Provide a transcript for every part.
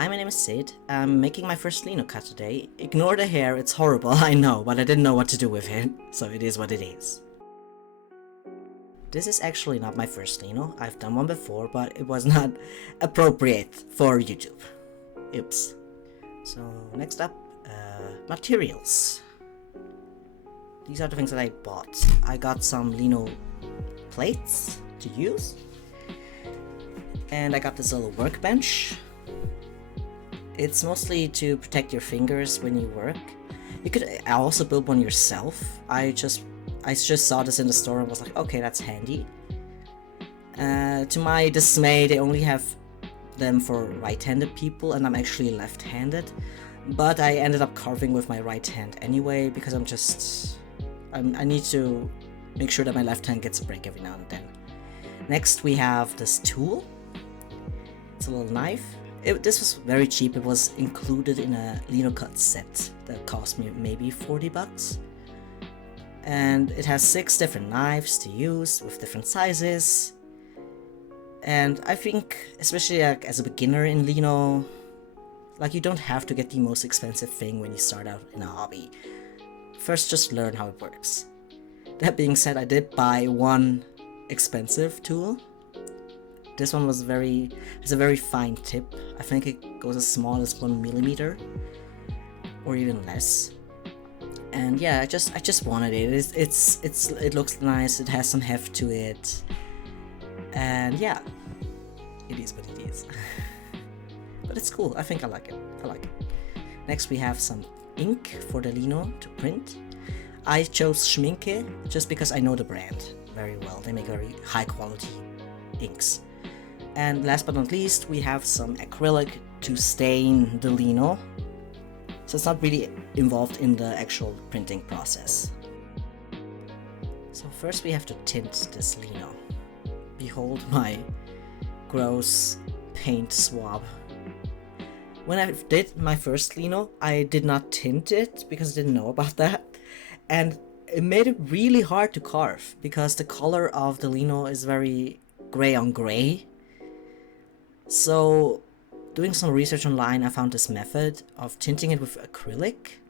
Hi, my name is Sid. I'm making my first Linocut today. Ignore the hair, it's horrible, I know, but I didn't know what to do with it, so it is what it is. This is actually not my first Lino. I've done one before, but it was not appropriate for YouTube. Oops. So next up, materials. These are the things that I bought. I got some Lino plates to use, and I got this little workbench. It's mostly to protect your fingers when you work. You could also build one yourself. I just saw this in the store and was like, okay, that's handy. To my dismay, they only have them for right-handed people, and I'm actually left-handed. But I ended up carving with my right hand anyway, because I need to make sure that my left hand gets a break every now and then. Next we have this tool. It's a little knife. This was very cheap. It was included in a Linocut set that cost me maybe 40 bucks. And it has 6 different knives to use with different sizes. And I think, especially as a beginner in Lino, you don't have to get the most expensive thing when you start out in a hobby. First, just learn how it works. That being said, I did buy one expensive tool. This one has a very fine tip. I think it goes as small as 1 millimeter, or even less. And yeah, I just wanted it. It looks nice. It has some heft to it, and yeah, it is what it is. But it's cool. I think I like it. Next, we have some ink for the Lino to print. I chose Schminke just because I know the brand very well. They make very high quality inks. And last but not least, we have some acrylic to stain the Lino. So it's not really involved in the actual printing process. So first we have to tint this Lino. Behold my gross paint swab. When I did my first Lino, I did not tint it because I didn't know about that. And it made it really hard to carve because the color of the Lino is very gray on gray. So, doing some research online, I found this method of tinting it with acrylic.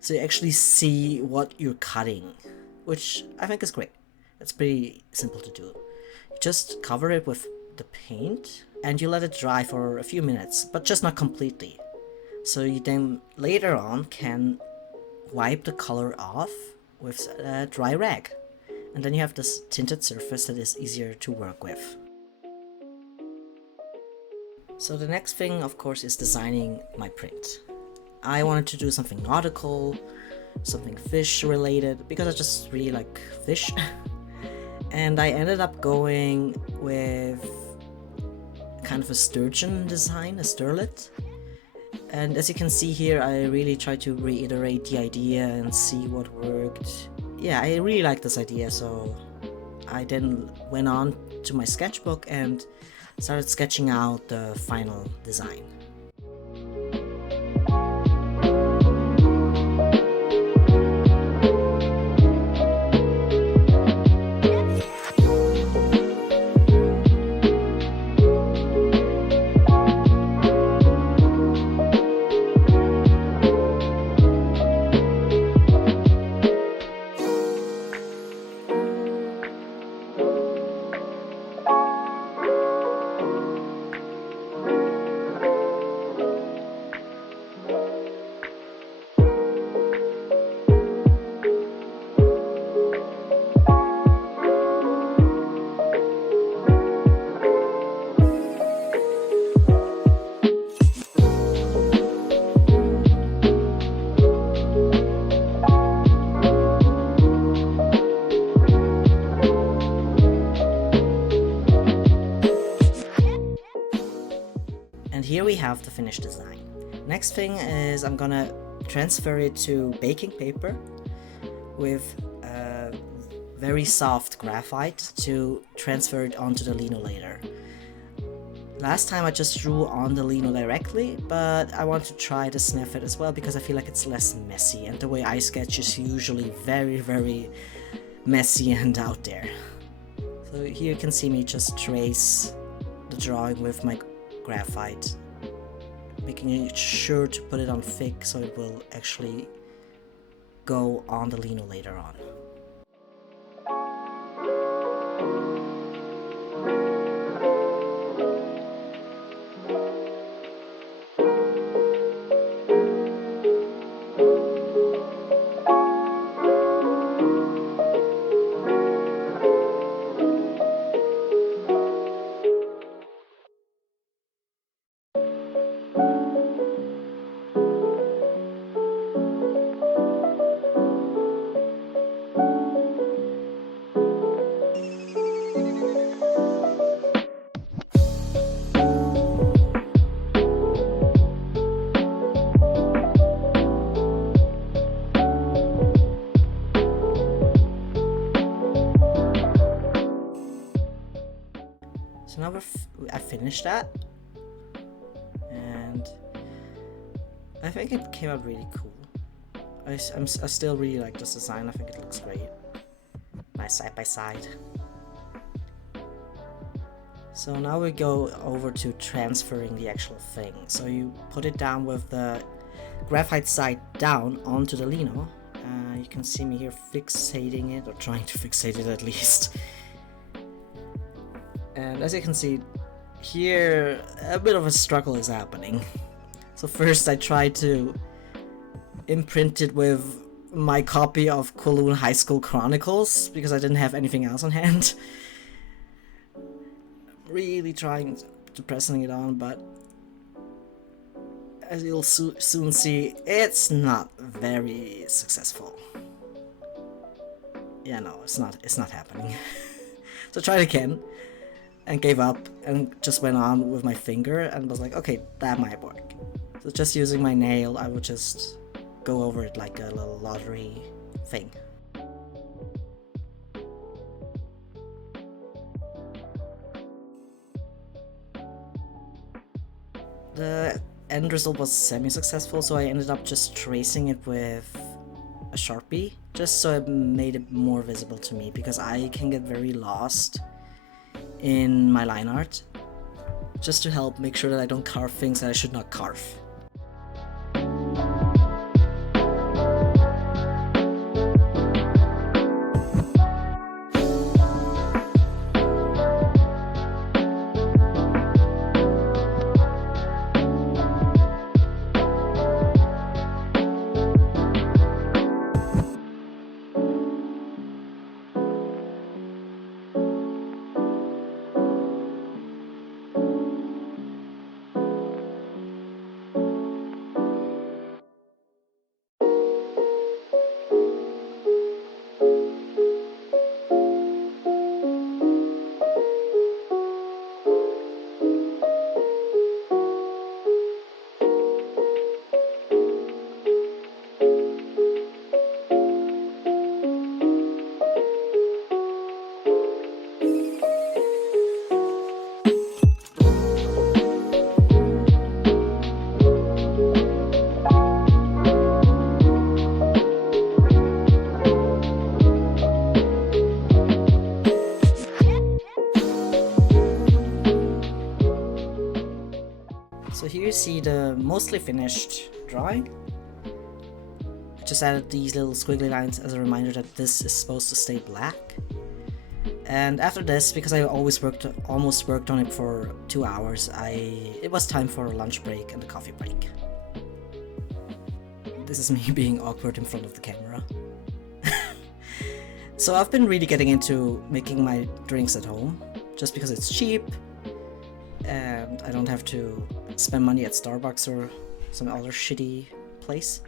So you actually see what you're cutting, which I think is great. It's pretty simple to do. You just cover it with the paint and you let it dry for a few minutes, but just not completely. So you then later on can wipe the color off with a dry rag. And then you have this tinted surface that is easier to work with. So the next thing, of course, is designing my print. I wanted to do something nautical, something fish related, because I just really like fish. And I ended up going with kind of a sturgeon design, a sterlet. And as you can see here, I really tried to reiterate the idea and see what worked. Yeah, I really like this idea, so I then went on to my sketchbook and started sketching out the final design. And here we have the finished design. Next thing is I'm gonna transfer it to baking paper with very soft graphite to transfer it onto the Lino later. Last time I just drew on the Lino directly, but I want to try this method as well because I feel like it's less messy, and the way I sketch is usually very messy and out there. So here you can see me just trace the drawing with my graphite making sure to put it on thick so it will actually go on the lino later on. So now I finished that, and I think it came out really cool. I still really like this design. I think it looks great. Nice side by side. So now we go over to transferring the actual thing. So you put it down with the graphite side down onto the lino. You can see me here fixating it, or trying to fixate it at least. And as you can see here, a bit of a struggle is happening. So first I tried to imprint it with my copy of Kowloon High School Chronicles, because I didn't have anything else on hand. Really trying to pressing it on, but as you'll soon see, it's not very successful. Yeah, no, it's not happening. So I tried again, and gave up, and just went on with my finger, and was like, okay, that might work. So just using my nail, I would just go over it like a little lottery thing. The end result was semi-successful, so I ended up just tracing it with a Sharpie, just so it made it more visible to me, because I can get very lost in my line art, just to help make sure that I don't carve things that I should not carve. So here you see the mostly finished drawing. I just added these little squiggly lines as a reminder that this is supposed to stay black. And after this, because I almost worked on it for 2 hours, it was time for a lunch break and a coffee break. This is me being awkward in front of the camera. So I've been really getting into making my drinks at home, just because it's cheap and I don't have to spend money at Starbucks or some other shitty place.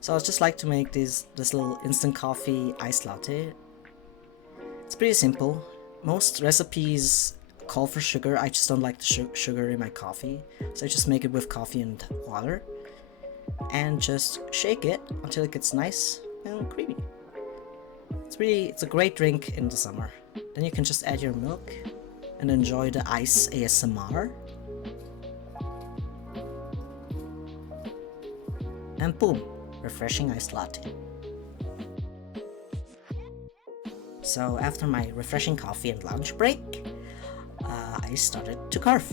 So I just like to make this little instant coffee iced latte. It's pretty simple. Most recipes call for sugar. I just don't like the sugar in my coffee, so I just make it with coffee and water and just shake it until it gets nice and creamy. It's a great drink in the summer. Then you can just add your milk and enjoy the ice ASMR. And boom, refreshing iced latte. So after my refreshing coffee and lunch break, I started to carve.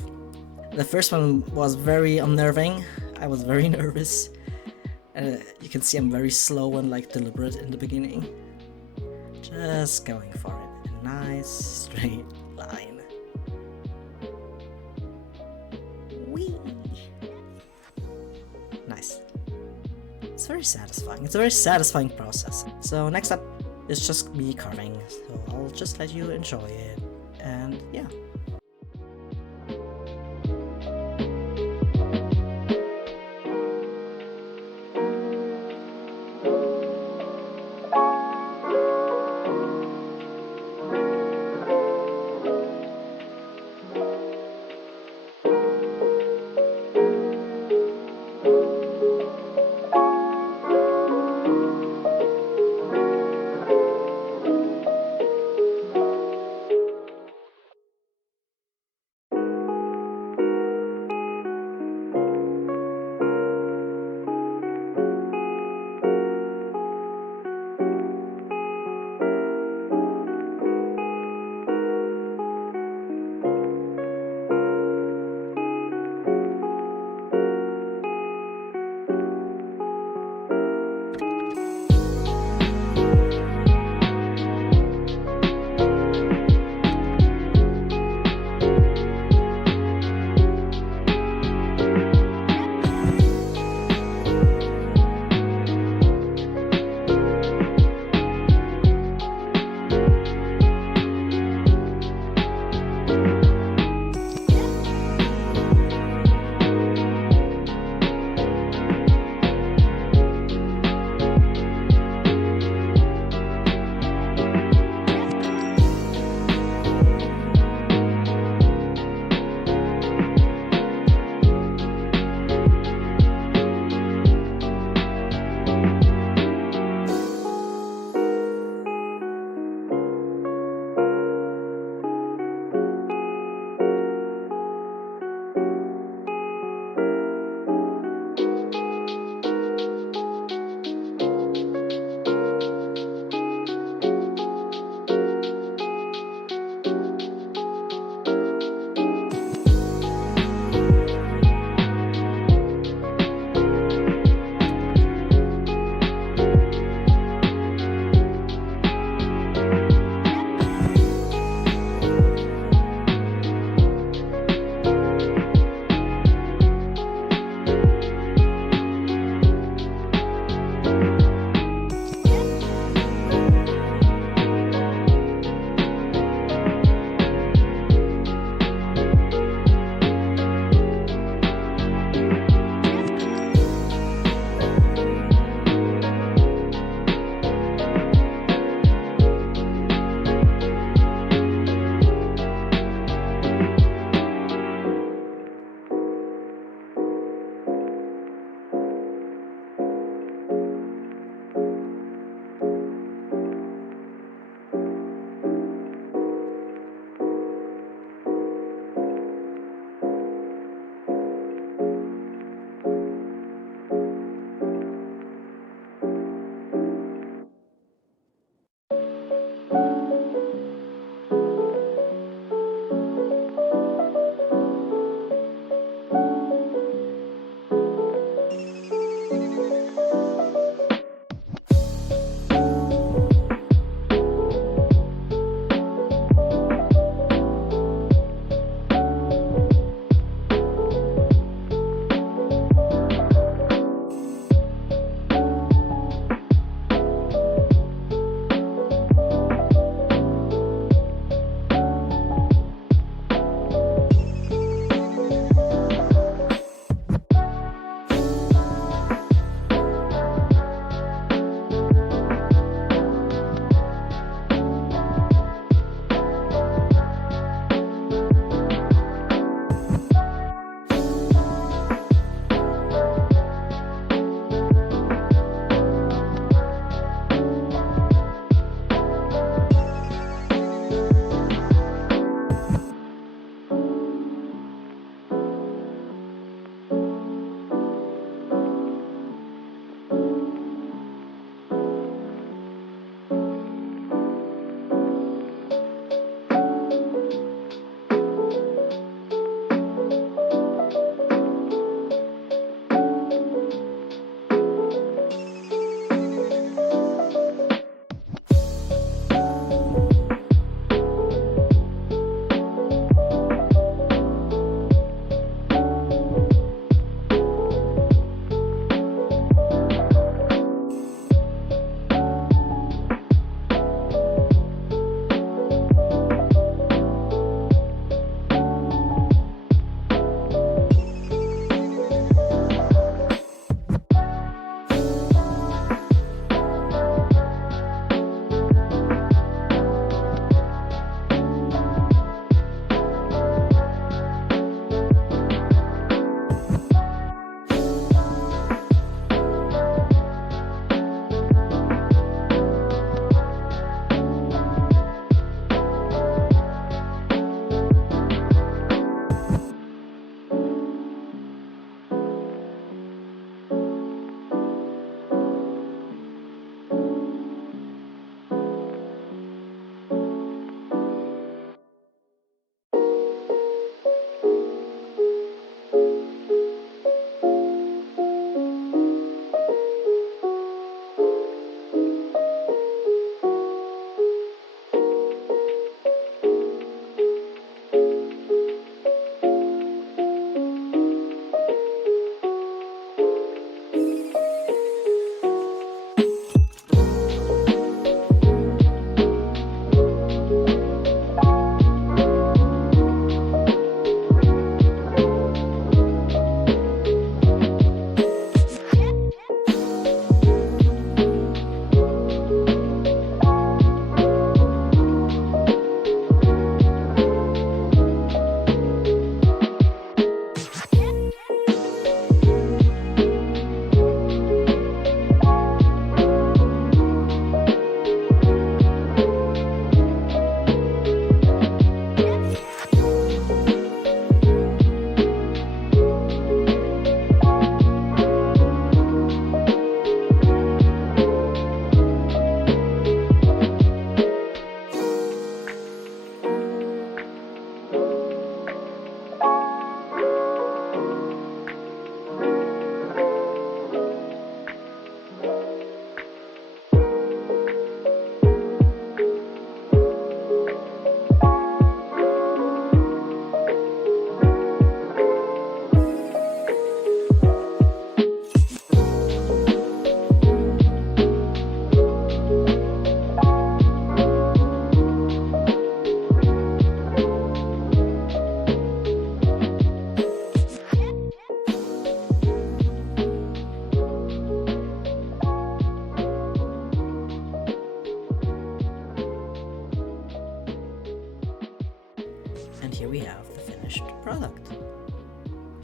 The first one was very unnerving. I was very nervous. You can see I'm very slow and like deliberate in the beginning. Just going for it. A nice straight line. Whee! Nice. It's very satisfying. It's a very satisfying process. So next up is just me carving. So I'll just let you enjoy it. And yeah.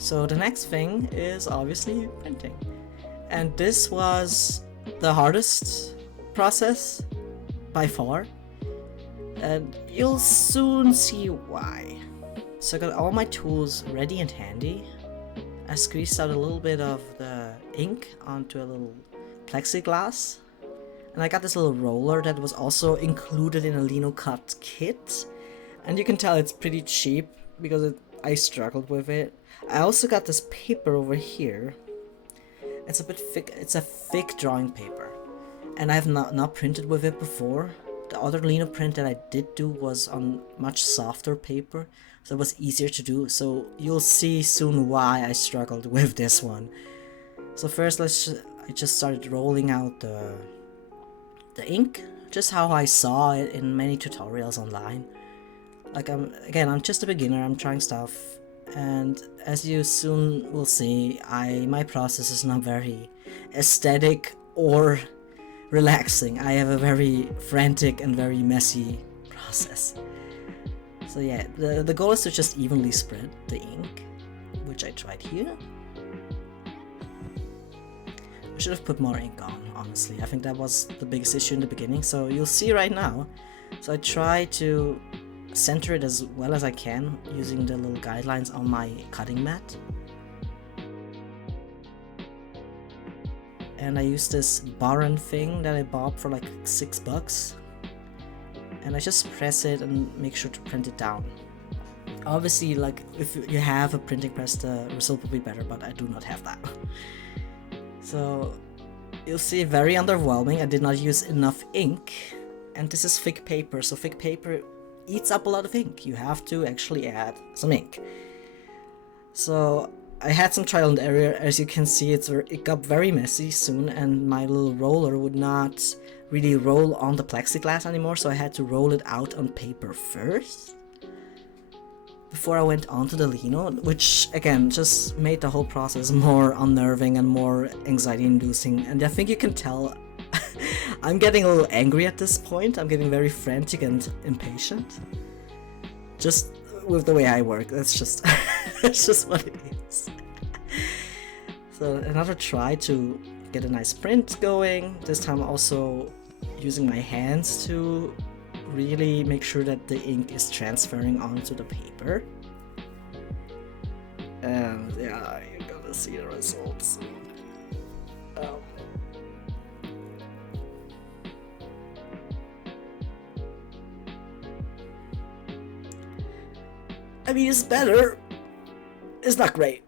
So the next thing is obviously printing. And this was the hardest process by far. And you'll soon see why. So I got all my tools ready and handy. I squeezed out a little bit of the ink onto a little plexiglass. And I got this little roller that was also included in a Linocut kit. And you can tell it's pretty cheap because I struggled with it. I also got this paper over here. It's a bit thick, it's a thick drawing paper. And I have not printed with it before. The other Lino print that I did do was on much softer paper, so it was easier to do. So you'll see soon why I struggled with this one. So first I just started rolling out the ink, just how I saw it in many tutorials online. Like I'm just a beginner, I'm trying stuff, and as you soon will see, my process is not very aesthetic or relaxing. I have a very frantic and very messy process. So yeah, the goal is to just evenly spread the ink, which I tried here. I should have put more ink on, honestly. I think that was the biggest issue in the beginning, so you'll see right now. So I try to center it as well as I can using the little guidelines on my cutting mat. And I use this Baron thing that I bought for like $6. And I just press it and make sure to print it down. Obviously, like if you have a printing press, the result will be better, but I do not have that. So you'll see very underwhelming. I did not use enough ink, and this is thick paper, so thick paper eats up a lot of ink. You have to actually add some ink. So I had some trial and error. As you can see, it got very messy soon, and my little roller would not really roll on the plexiglass anymore, so I had to roll it out on paper first before I went onto the Lino, which again just made the whole process more unnerving and more anxiety inducing. And I think you can tell I'm getting a little angry at this point. I'm getting very frantic and impatient just with the way I work. That's just that's just what it is. So another try to get a nice print going, this time also using my hands to really make sure that the ink is transferring onto the paper. And yeah, you're gonna see the results soon. I mean, it's better. It's not great.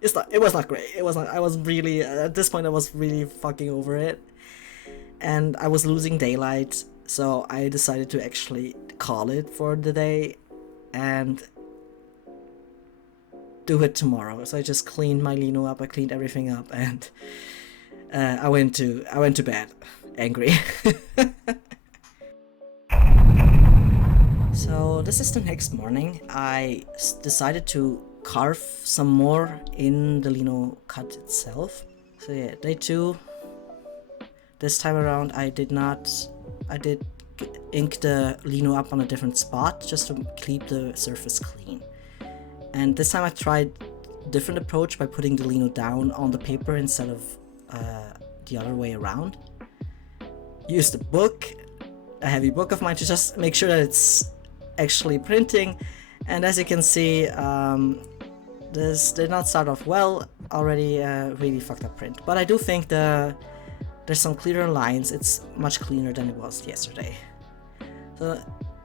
It was not great. It was not. I was really at this point. I was really fucking over it, and I was losing daylight. So I decided to actually call it for the day, and do it tomorrow. So I just cleaned my Lino up. I cleaned everything up, and I went to bed angry. So this is the next morning. I decided to carve some more in the Linocut itself. So yeah, day 2. This time around I did ink the Lino up on a different spot just to keep the surface clean. And this time I tried a different approach by putting the Lino down on the paper instead of the other way around. Used a heavy book of mine to just make sure that it's actually printing, and as you can see, this did not start off well. Already really fucked up print, but I do think there's some clearer lines. It's much cleaner than it was yesterday. So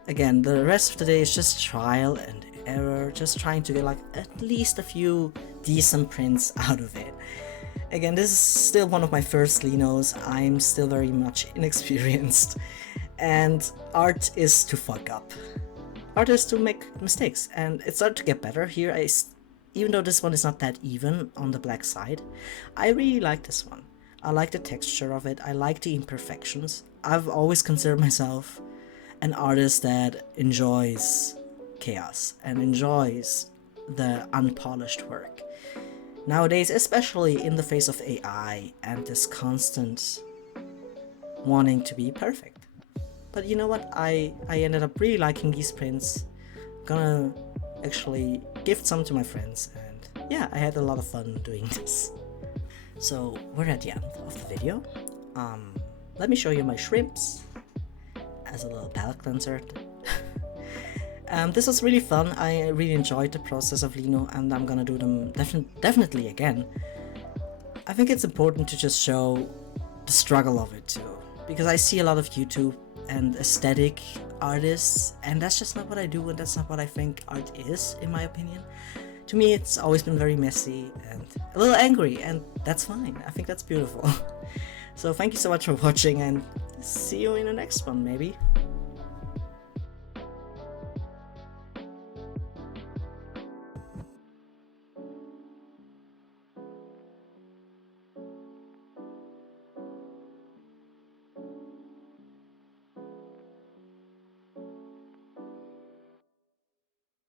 again, the rest of the day is just trial and error, just trying to get like at least a few decent prints out of it. Again, this is still one of my first Linos. I'm still very much inexperienced, and art is to fuck up. Art is to make mistakes, and it started to get better here. Even though this one is not that even on the black side, I really like this one. I like the texture of it, I like the imperfections. I've always considered myself an artist that enjoys chaos and enjoys the unpolished work. Nowadays, especially in the face of AI and this constant wanting to be perfect. But you know what, I ended up really liking these prints. Gonna actually gift some to my friends, and yeah, I had a lot of fun doing this. So we're at the end of the video. Let me show you my shrimps as a little palette cleanser. This was really fun. I really enjoyed the process of Lino, and I'm gonna do them definitely again. I think it's important to just show the struggle of it too, because I see a lot of YouTube and aesthetic artists, and that's just not what I do, and that's not what I think art is, in my opinion. To me, it's always been very messy and a little angry, and that's fine. I think that's beautiful. So thank you so much for watching, and see you in the next one, maybe.